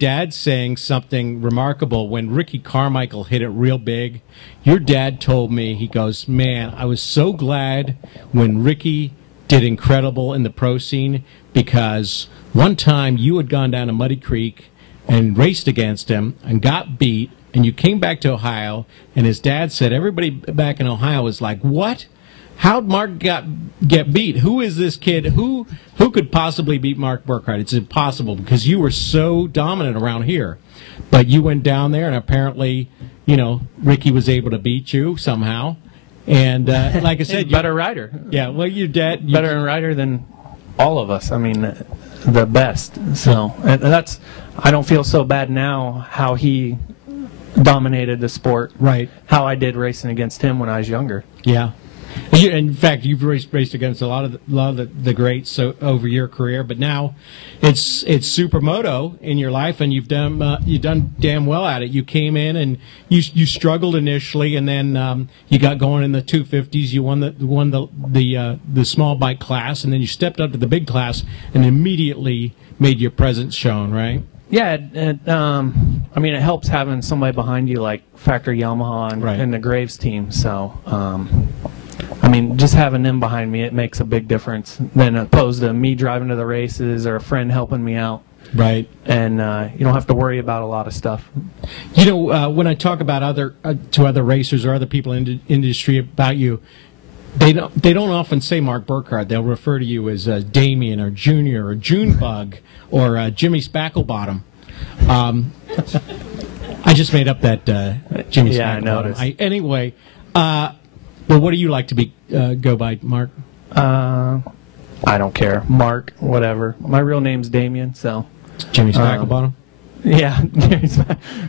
dad saying something remarkable when Ricky Carmichael hit it real big. Your dad told me, he goes, man, I was so glad when Ricky did incredible in the pro scene, because one time you had gone down to Muddy Creek and raced against him and got beat, and you came back to Ohio, and his dad said everybody back in Ohio was like, what? How'd Mark get beat? Who is this kid? Who could possibly beat Mark Burkhardt? It's impossible, because you were so dominant around here. But you went down there, and apparently, you know, Ricky was able to beat you somehow. And like I said, better rider. Yeah, well, your dad better rider than all of us. I mean, the best. So and that's. I don't feel so bad now how he dominated the sport. Right. How I did racing against him when I was younger. Yeah. In fact, you've raced against a lot of the greats over your career, but now it's supermoto in your life, and you've done damn well at it. You came in and you struggled initially, and then you got going in the 250s. You won the small bike class, and then you stepped up to the big class and immediately made your presence shown. Right? Yeah. I mean, it helps having somebody behind you like Factory Yamaha and the Graves team. So. I mean, just having them behind me, it makes a big difference than opposed to me driving to the races or a friend helping me out. Right. And you don't have to worry about a lot of stuff. You know, when I talk about other racers or other people in the industry about you, they don't often say Mark Burkhardt. They'll refer to you as Damien or Junior or Junebug or Jimmy Spacklebottom. I just made up that Jimmy Spacklebottom. Yeah, I noticed. Anyway. Well, what do you like to go by, Mark? I don't care. Mark, whatever. My real name's Damien, so. Jimmy Spacklebottom? Yeah,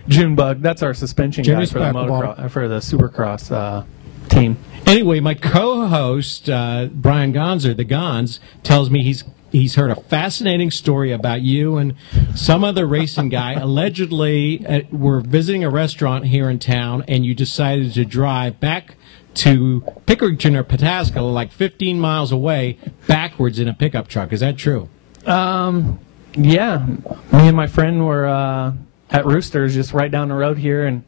Junebug. That's our suspension guy for the motocross, for the Supercross team. Anyway, my co-host Brian Gonzer, the Gons, tells me he's heard a fascinating story about you and some other racing guy. Allegedly, were visiting a restaurant here in town, and you decided to drive back to Pickerington or Pataska, like 15 miles away, backwards in a pickup truck. Is that true? Yeah. Me and my friend were at Roosters, just right down the road here, and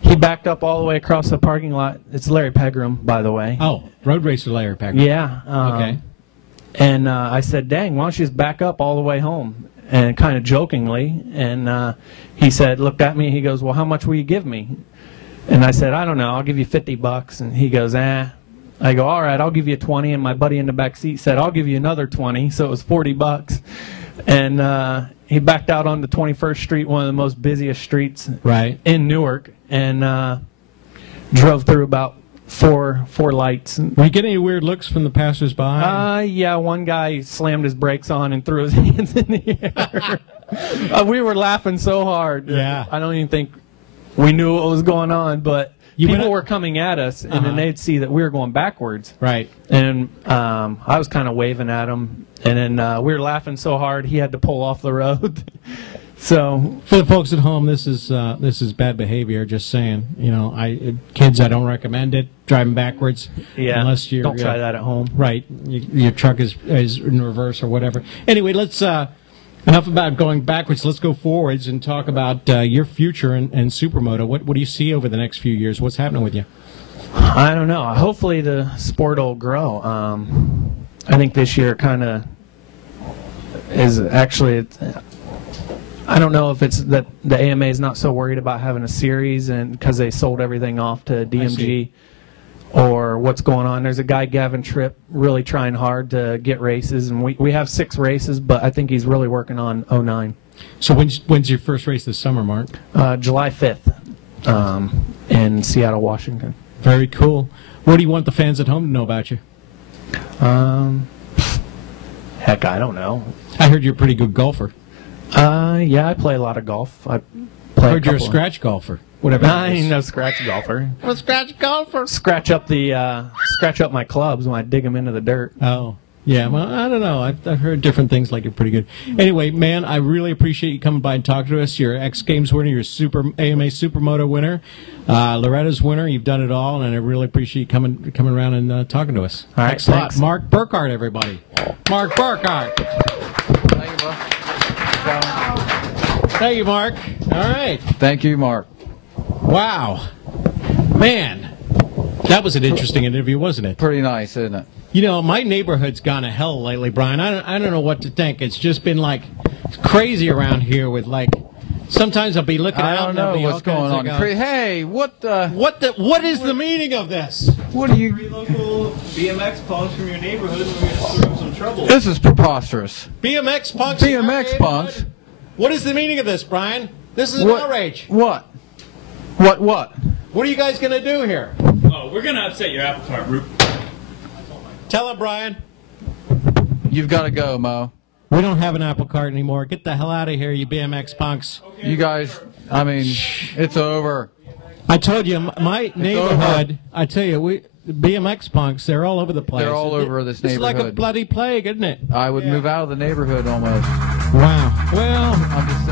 he backed up all the way across the parking lot. It's Larry Pegram, by the way. Oh, road racer Larry Pegram. Yeah. Okay. And I said, dang, why don't you just back up all the way home? And kind of jokingly. And he said, looked at me, he goes, well, how much will you give me? And I said, I don't know, I'll give you $50. And he goes, I go, all right, I'll give you 20. And my buddy in the back seat said, I'll give you another 20. So it was $40. And he backed out on the 21st Street, one of the most busiest streets in Newark, and drove through about four lights. Were you getting any weird looks from the passersby? Yeah, one guy slammed his brakes on and threw his hands in the air. We were laughing so hard. Yeah. I don't even think we knew what was going on, but people were coming at us, and then they'd see that we were going backwards. Right. And I was kind of waving at him, and then we were laughing so hard he had to pull off the road. So for the folks at home, this is bad behavior. Just saying, you know, kids, I don't recommend it. Driving backwards, unless you're don't try that at home. Right, your truck is in reverse or whatever. Anyway, let's. Enough about going backwards. Let's go forwards and talk about your future in supermoto. What do you see over the next few years? What's happening with you? I don't know. Hopefully the sport will grow. I think this year kind of is actually. I don't know if it's that the AMA is not so worried about having a series and because they sold everything off to DMG. Or what's going on. There's a guy, Gavin Tripp, really trying hard to get races, and we have 6 races, but I think he's really working on 09. So when's your first race this summer, Mark? July 5th in Seattle, Washington. Very cool. What do you want the fans at home to know about you? Heck, I don't know. I heard you're a pretty good golfer. Yeah, I play a lot of golf. I heard you're a scratch golfer. Whatever. I ain't no scratch golfer. I'm a scratch golfer. Scratch up my clubs when I dig them into the dirt. Oh, yeah. Well, I don't know. I've heard different things like you're pretty good. Anyway, man, I really appreciate you coming by and talking to us. You're X Games winner. You're AMA Supermoto winner. Loretta's winner. You've done it all, and I really appreciate you coming around and talking to us. All right, thanks a lot. Mark Burkhardt, everybody. Mark Burkhardt. Thank you, bro. Thank you, Mark. All right. Thank you, Mark. Wow. Man, that was an interesting interview, wasn't it? Pretty nice, isn't it? You know, my neighborhood's gone to hell lately, Brian. I don't know what to think. It's just been like crazy around here with like. Sometimes I'll be looking out. I don't and know there'll be what's all going kinds on. of Hey, what is the meaning of this? What are you? 3 local BMX punks from your neighborhood, and we're going to stir up some trouble. This is preposterous. BMX punks. BMX punks. What is the meaning of this, Brian? This is an outrage. What? What are you guys going to do here? Oh, we're going to upset your apple cart, Rupert. Tell him, Brian. You've got to go, Mo. We don't have an apple cart anymore. Get the hell out of here, you BMX punks. You guys, I mean, it's over. I told you, my neighborhood, I tell you, BMX punks, they're all over the place. They're all over this neighborhood. It's like a neighborhood. bloody plague, isn't it? I would move out of the neighborhood almost. Wow. Well, I'm just